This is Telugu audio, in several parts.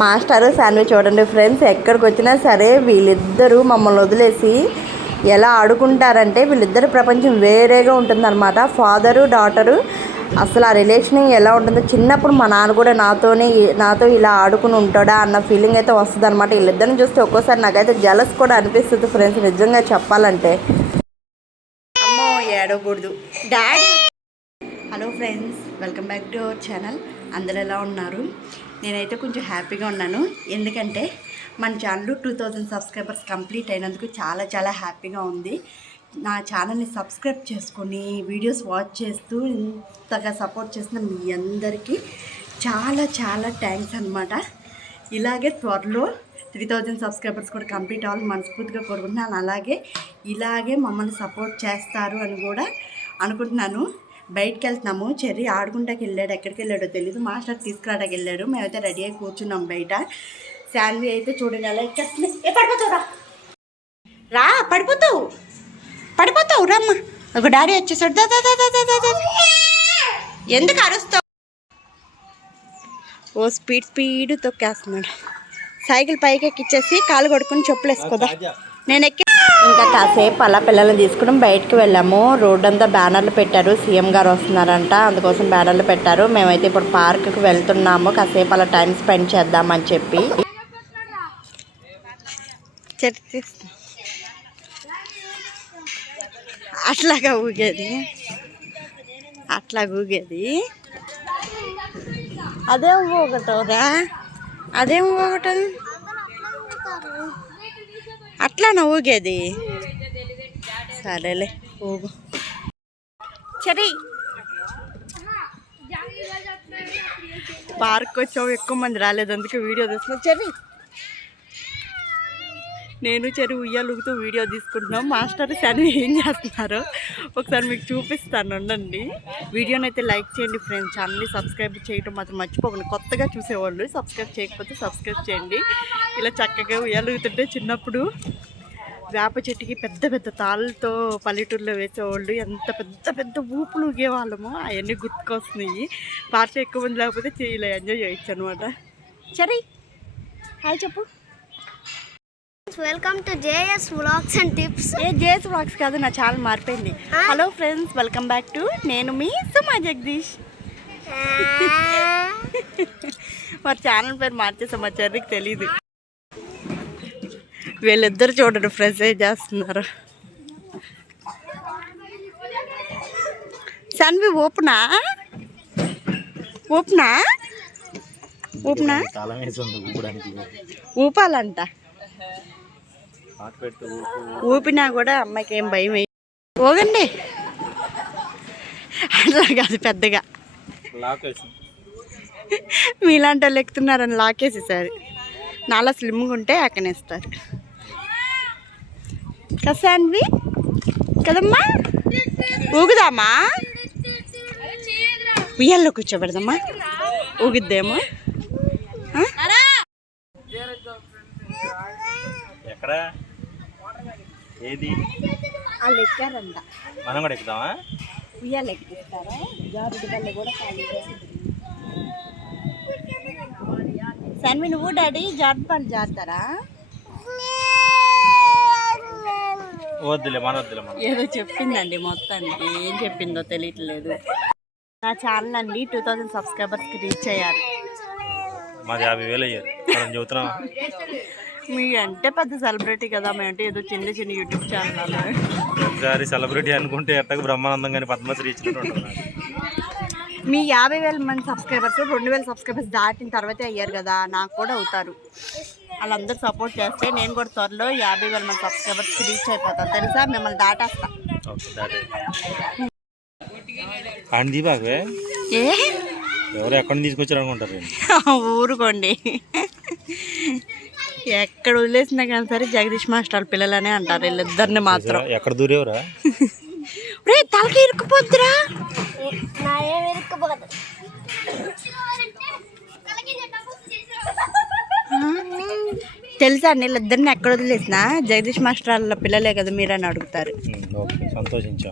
మాస్టర్ శాన్వి చూడండి ఫ్రెండ్స్, ఎక్కడికి వచ్చినా సరే వీళ్ళిద్దరూ మమ్మల్ని వదిలేసి ఎలా ఆడుకుంటారంటే వీళ్ళిద్దరు ప్రపంచం వేరేగా ఉంటుందన్నమాట. ఫాదరు డాటరు అసలు ఆ రిలేషన్ ఎలా ఉంటుందో, చిన్నప్పుడు మా నాన్న కూడా నాతో ఇలా ఆడుకుని ఉంటాడా అన్న ఫీలింగ్ అయితే వస్తుంది అనమాట. వీళ్ళిద్దరిని చూస్తే ఒక్కోసారి నాకైతే జలస్ కూడా అనిపిస్తుంది ఫ్రెండ్స్, నిజంగా చెప్పాలంటే. అమ్మో ఏడవకూడదు daddy. Hello friends, welcome back to our channel. అందరు ఎలా ఉన్నారు? నేనైతే కొంచెం హ్యాపీగా ఉన్నాను, ఎందుకంటే మన ఛానల్ 2000 సబ్స్క్రైబర్స్ కంప్లీట్ అయినందుకు చాలా చాలా హ్యాపీగా ఉంది. నా ఛానల్ని సబ్స్క్రైబ్ చేసుకొని వీడియోస్ వాచ్ చేస్తూ ఇంతగా సపోర్ట్ చేసిన మీ అందరికీ చాలా చాలా థ్యాంక్స్ అనమాట. ఇలాగే త్వరలో 3000 సబ్స్క్రైబర్స్ కూడా కంప్లీట్ అవ్వాలి మనస్ఫూర్తిగా కోరుకుంటున్నాను. అలాగే ఇలాగే మమ్మల్ని సపోర్ట్ చేస్తారు అని కూడా అనుకుంటున్నాను. బయటికి వెళ్తున్నాము, చెర్రీ ఆడుకుంటాకి వెళ్ళాడు, ఎక్కడికి వెళ్ళాడో తెలియదు, మాస్టర్ తీసుకురావడానికి వెళ్ళాడు. మేమైతే రెడీ అయి కూర్చున్నాం బయట. శాన్వి అయితే చూడండి అలా ఎక్కేస్తుంది. పడిపోతావు రా పడిపోతావు రమ్మ. ఒక డాడీ వచ్చేసాడు, ఎందుకు అరుస్తావు? ఓ స్పీడ్ తొక్కేస్తున్నాడు. సైకిల్ పైకి ఎక్కిచ్చేసి కాలు కొడుకుని చెప్పులు వేసుకోదా. నేను ఇంకా కాసేపు అలా పిల్లల్ని తీసుకుని బయటకు వెళ్ళాము. రోడ్ అంతా బ్యానర్లు పెట్టారు, సీఎం గారు వస్తున్నారంట, అందుకోసం బ్యానర్లు పెట్టారు. మేమైతే ఇప్పుడు పార్క్కి వెళ్తున్నాము, కాసేపు అలా టైం స్పెండ్ చేద్దామని చెప్పి. అట్లా ఊగేది అదేం ఊగటరా, అదేం ఊగటం అట్లానా ఊగేది? సరేలే ఊగు. సరే పార్క్ వచ్చాము, ఎక్కువ మంది రాలేదు, అందుకే వీడియో తీస్తున్నాం. చెర్రీ నేను చెర్రీ ఉయ్యాలుగుతూ వీడియో తీసుకుంటున్నాం. మాస్టర్ శాన్వి ఏం చేస్తున్నారు ఒకసారి మీకు చూపిస్తాను, ఉండండి. వీడియోని అయితే లైక్ చేయండి ఫ్రెండ్స్, ఛానల్ని సబ్స్క్రైబ్ చేయడం మాత్రం మర్చిపోకండి. కొత్తగా చూసేవాళ్ళు సబ్స్క్రైబ్ చేయకపోతే సబ్స్క్రైబ్ చేయండి. ఇలా చక్కగా ఉయ్యాలుగుతుంటే చిన్నప్పుడు వేప చెట్టుకి పెద్ద పెద్ద తాళ్ళతో పల్లెటూరులో వేసేవాళ్ళు, ఎంత పెద్ద పెద్ద ఊపులు ఊగేవాళ్ళము, అవన్నీ గుర్తుకొస్తున్నాయి. పార్టీ ఎక్కువ మంది లేకపోతే ఇలా ఎంజాయ్ చేయొచ్చు అనమాట. సరే హాయ్ చెప్పు. Welcome to JS vlogs and tips. JS vlogs కాదు, నా ఛానల్ మారిపోయింది. Hello friends, welcome back to నేను మీ సుమా జగదీష్. మరి ఛానల్ పేరు మార్చేసాం, మా చెర్రీకి తెలీదు. వీళ్ళిద్దరు చూడండి ఫ్రెండ్స్ ఏం చేస్తున్నారు. శాన్వి ఓపెనా ఊపాలంట. ఊపినా కూడా అమ్మాయికి ఏం భయం ఊగండి. అట్లా కాదు, పెద్దగా మీలాంటి వాళ్ళు ఎక్కుతున్నారని లాకేసేసారు. నాలా స్లిమ్గా ఉంటే అక్కనేస్తారు కదా శాన్వి, కదమ్మా? ఊగుదామా? ఉయ్యాల్లో కూర్చోబెడదమ్మా, ఊగిద్దేమో. ఎక్కడ ఏది వాళ్ళు ఎక్కారంట, మనం కూడా ఎక్కుదామా? ఉయ్యాలు ఎక్కిస్తారా? జారుడు బల్ల కూడా ఖాళీ. శాన్వి నువ్వు డాడీ జారుడు బల్ల జారుతారా? వద్దులే ఏదో చెప్పిందండి, మొత్తానికి ఏం చెప్పిందో తెలియట్లేదు. నా ఛానల్ అండి 2000 సబ్స్క్రైబర్స్కి రీచ్ అయ్యారు. మాది 50,000 అయ్యారు. మనం చెబుతున్నాం మీ అంటే పెద్ద సెలబ్రిటీ కదా, మేమంటే ఏదో చిన్న చిన్న యూట్యూబ్ ఛానల్. ఒకసారి సెలబ్రిటీ అనుకుంటే ఎట్టకు బ్రహ్మానందం కానీ పద్మశ్రీ ఇచ్చినట్టు. మీ 50,000 మంది సబ్స్క్రైబర్స్ 2000 సబ్స్క్రైబర్స్ దాటిన తర్వాతే అయ్యారు కదా, నాకు కూడా అవుతారు. వాళ్ళందరూ సపోర్ట్ చేస్తే నేను కూడా త్వరలో 50,000 మంది సబ్స్క్రైబర్స్కి రీచ్ అయిపోతాను, తెలుసా? మిమ్మల్ని దాటేస్తా. ఎవరు ఎక్కడ తీసుకొచ్చారు అనుకుంటారు? ఊరుకోండి, ఎక్కడ వదిలేసినా కానీ సరే జగదీష్ మాస్టర్ పిల్లలనే అంటారు వీళ్ళిద్దరిని మాత్రం. ఎక్కడ దూరేవరా? తలకి ఇరుక్కుపోద్దురా. తెలుసా వీళ్ళిద్దరిని ఎక్కడ వదిలేసిన జగదీష్ మాస్టర్ వాళ్ళ పిల్లలే కదా మీరు అని అడుగుతారు.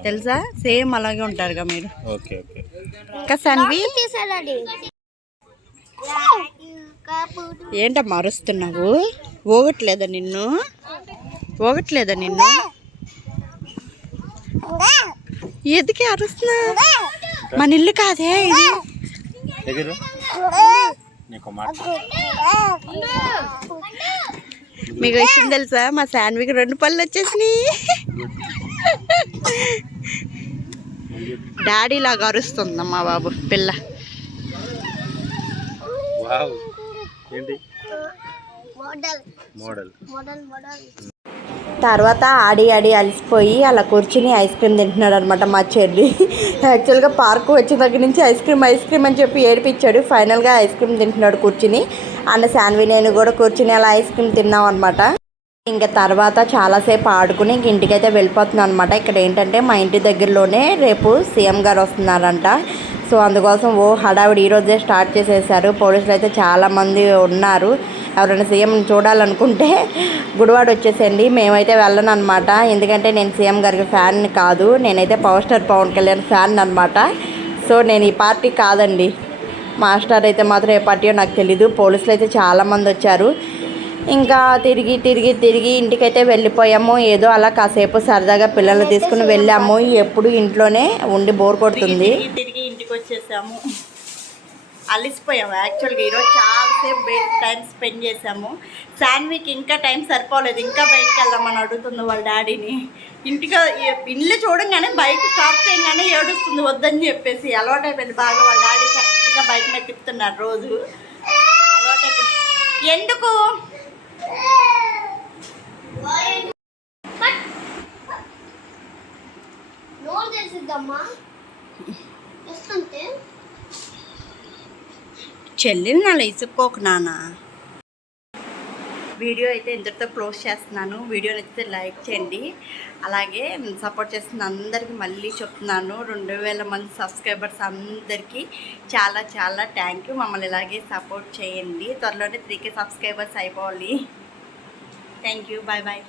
తెలుసా? సేమ్ అలాగే ఉంటారుగా మీరు. ఇంకా శాన్వి ఏంటమ్మా అరుస్తున్నావు? ఊగట్లేదా నిన్ను? ఎదికి అరుస్తున్నా? మన ఇల్లు కాదే ఇది. మీకు విషయం తెలుసా? మా శాన్వికి 2 పళ్ళు వచ్చేసినాయి. డాడీ లాగా అరుస్తుందమ్మా బాబు పిల్ల. తర్వాత ఆడి అలసిపోయి అలా కూర్చుని ఐస్ క్రీమ్ తింటున్నాడు అనమాట మా చెల్లి. యాక్చువల్గా పార్క్ వచ్చిన దగ్గర నుంచి ఐస్ క్రీమ్ అని చెప్పి ఏడిపించాడు. ఫైనల్గా ఐస్ క్రీమ్ తింటున్నాడు కూర్చుని. అండ్ శాన్వి నేను కూడా కూర్చుని అలా ఐస్ క్రీమ్ తిన్నాం అనమాట. ఇంకా తర్వాత చాలాసేపు ఆడుకుని ఇంక ఇంటికైతే వెళ్ళిపోతున్నాం అనమాట. ఇక్కడ ఏంటంటే మా ఇంటి దగ్గరలోనే రేపు సీఎం గారు వస్తున్నారంట. సో అందుకోసం హడావిడి ఈరోజే స్టార్ట్ చేసేసారు. పోలీసులు అయితే చాలామంది ఉన్నారు. ఎవరైనా సీఎం చూడాలనుకుంటే గుడివాడ వచ్చేసేయండి. మేమైతే వెళ్ళను అనమాట. ఎందుకంటే నేను సీఎం గారికి ఫ్యాన్ కాదు. నేనైతే power star Pawan Kalyan fan అనమాట. సో నేను ఈ పార్టీ కాదండి. మాస్టర్ అయితే మాత్రం ఏ పార్టీయో నాకు తెలీదు. పోలీసులు అయితే చాలామంది వచ్చారు. ఇంకా తిరిగి ఇంటికైతే వెళ్ళిపోయాము. ఏదో అలా కాసేపు సరదాగా పిల్లల్ని తీసుకుని వెళ్ళాము. ఎప్పుడు ఇంట్లోనే ఉండి బోర్ కొడుతుంది. తిరిగి ఇంటికి వచ్చేసాము. అలిసిపోయాము. యాక్చువల్గా ఈరోజు చాలాసేపు బయట టైం స్పెండ్ చేసాము. శాన్వికి ఇంకా టైం సరిపోలేదు. ఇంకా బయటకు వెళ్దామని అడుగుతుంది వాళ్ళ డాడీని. ఇల్లు చూడంగానే బైక్ స్టాప్ చేయగానే ఏడుస్తుంది వద్దని చెప్పేసి. అలవాటైపోయింది బాగా. వాళ్ళ డాడీ కరెక్ట్గా బైక్ మీద తిప్పుతున్నారు రోజు. అలవాటైపోయింది. ఎందుకు చెల్లిని అలా ఇసుక్కోకు నాన్న. వీడియో అయితే ఇంతటితో క్లోజ్ చేస్తున్నాను. వీడియో నచ్చితే లైక్ చేయండి. అలాగే సపోర్ట్ చేస్తున్న అందరికీ మళ్ళీ చెప్తున్నాను, 2000 మంది సబ్స్క్రైబర్స్ అందరికీ చాలా చాలా థ్యాంక్ యూ. మమ్మల్ని ఇలాగే సపోర్ట్ చేయండి. త్వరలోనే 3K సబ్స్క్రైబర్స్ అయిపోవాలి. Thank you. Bye bye.